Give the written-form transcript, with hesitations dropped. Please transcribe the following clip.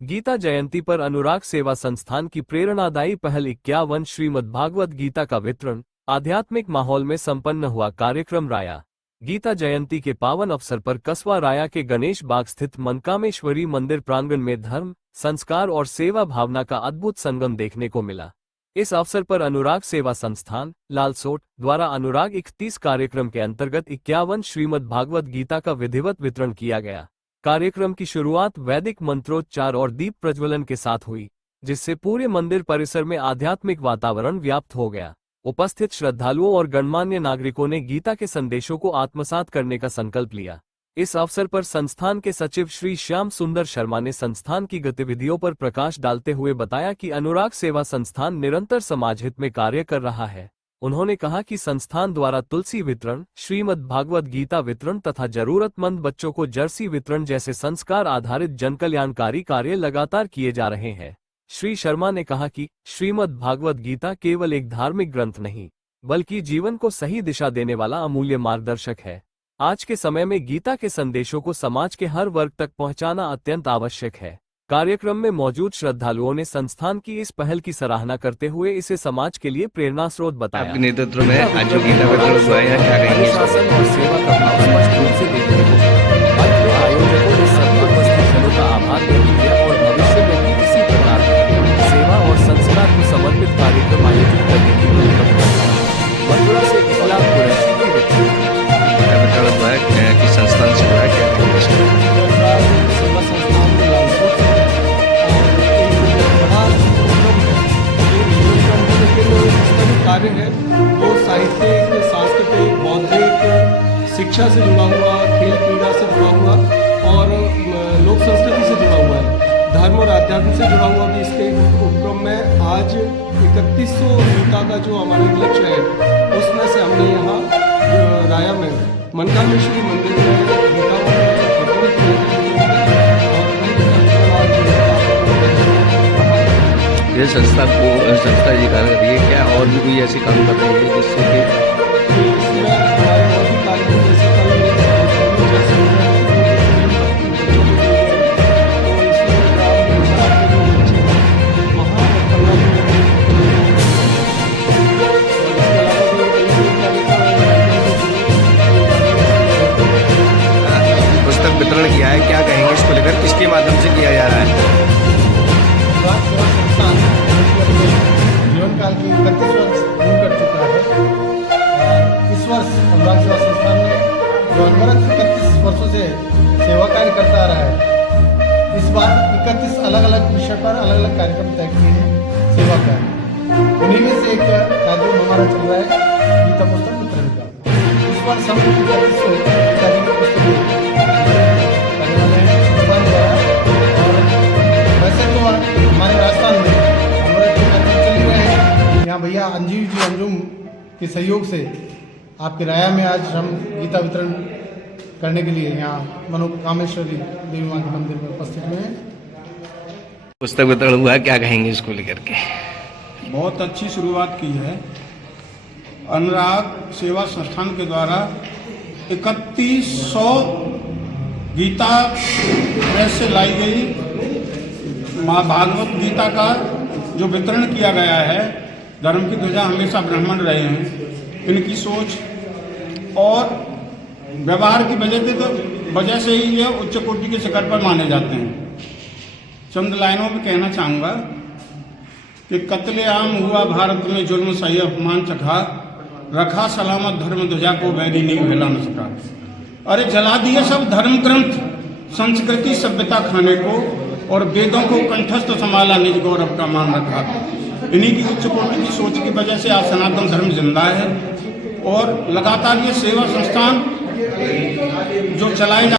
गीता जयंती पर अनुराग सेवा संस्थान की प्रेरणादायी पहल 51 श्रीमद्भागवत गीता का वितरण आध्यात्मिक माहौल में संपन्न हुआ। कार्यक्रम राया गीता जयंती के पावन अवसर पर कस्बा राया के गणेश बाग स्थित मनकामेश्वरी मंदिर प्रांगण में धर्म, संस्कार और सेवा भावना का अद्भुत संगम देखने को मिला। इस अवसर पर अनुराग सेवा संस्थान लालसोट द्वारा अनुराग 31 कार्यक्रम के अंतर्गत 51 श्रीमद्भागवत गीता का विधिवत वितरण किया गया। कार्यक्रम की शुरुआत वैदिक मंत्रोच्चार और दीप प्रज्वलन के साथ हुई, जिससे पूरे मंदिर परिसर में आध्यात्मिक वातावरण व्याप्त हो गया। उपस्थित श्रद्धालुओं और गणमान्य नागरिकों ने गीता के संदेशों को आत्मसात करने का संकल्प लिया। इस अवसर पर संस्थान के सचिव श्री श्याम सुंदर शर्मा ने संस्थान की गतिविधियों पर प्रकाश डालते हुए बताया कि अनुराग सेवा संस्थान निरंतर समाजहित में कार्य कर रहा है। उन्होंने कहा कि संस्थान द्वारा तुलसी वितरण, श्रीमद् भागवत गीता वितरण तथा जरूरतमंद बच्चों को जर्सी वितरण जैसे संस्कार आधारित जनकल्याणकारी कार्य लगातार किए जा रहे हैं। श्री शर्मा ने कहा कि श्रीमद् भागवत गीता केवल एक धार्मिक ग्रंथ नहीं, बल्कि जीवन को सही दिशा देने वाला अमूल्य मार्गदर्शक है। आज के समय में गीता के संदेशों को समाज के हर वर्ग तक पहुंचाना अत्यंत आवश्यक है। कार्यक्रम में मौजूद श्रद्धालुओं ने संस्थान की इस पहल की सराहना करते हुए इसे समाज के लिए प्रेरणा स्रोत बताया। आपके नेतृत्व में आज जो गीता वितरण हुआ है, क्या कहेंगे? शासन और सेवा का भाव स्पष्ट रूप से देखने को मिला। अंत में आयोजकों ने सभी उपस्थित जनों का आभार व्यक्त किया और भविष्य में भी इसी प्रकार के सेवा और संस्कार को समर्पित कार्यक्रम आयोजित करने की परिकल्पना की। मथुरा से इस्लाम कुरैशी की रिपोर्ट। वितरण हुआ है कि संस्थान से हुआ है, क्या कहेंगे? सेवा संस्थान में लालसोट कार्य है वो साहित्यिक, सांस्कृतिक, बौद्धिक, शिक्षा से जुड़ा हुआ, खेल क्रीड़ा से जुड़ा हुआ और लोक संस्कृति से जुड़ा हुआ है। धर्म और आध्यात्म से जुड़ा हुआ भी इसके उपक्रम में आज 3100 गीता का जो हमारा लक्ष्य है, उसमें से हमने यहाँ राया में मनकामेश्वरी मंदिर में गीता ये संस्था ये कार्य कर रही है, क्या और भी कोई ऐसे काम कर रही है जिससे कि पुस्तक वितरण किया है, क्या कहेंगे इसको लेकर? किसके माध्यम से किया जा रहा है? जीवन काल की 31 वर्ष पूर्ण कर चुका है। इस वर्ष अनुराग सेवा संस्थान ने जो अनवरत 31 वर्षों से सेवा कार्य करता आ रहा है, इस बार 31 अलग अलग विषय पर अलग अलग कार्यक्रम तय किए हैं सेवा का। उन्हीं में से एक कार्यक्रम हमारा चल रहा है गीता पुस्तक वितरण का। इस बार सब 31 पुस्तक करने वाले हैं संस्थान द्वारा। और वैसे तो हमारे राजस्थान में यहाँ भैया अंजीव जी अंजुम के सहयोग से आपके राया में आज हम गीता वितरण करने के लिए यहाँ मनोकामेश्वरी देवी माँ के मंदिर में उपस्थित हुए हैं। पुस्तक वितरण हुआ है, क्या कहेंगे इसको लेकर के? बहुत अच्छी शुरुआत की है। अनुराग सेवा संस्थान के द्वारा 3100 गीता प्रेस से लाई गई माँ भागवत गीता का जो वितरण किया गया है। धर्म की ध्वजा हमेशा ब्राह्मण रहे हैं। इनकी सोच और व्यवहार की वजह से ही ये उच्च कोटि के शिखर पर माने जाते हैं। चंद लाइनों में कहना चाहूँगा कि कत्लेआम हुआ भारत में, जुल्म सही अपमान चखा, रखा सलामत धर्म ध्वजा को वैरी नहीं फैला न सका। अरे जला दिए सब धर्म ग्रंथ, संस्कृति सभ्यता खाने को, और वेदों को कंठस्थ संभाला, निज गौरव का मान रखा। इन्हीं की उच्च कोटि की सोच की वजह से आज सनातन धर्म जिंदा है। और लगातार ये सेवा संस्थान जो चलाए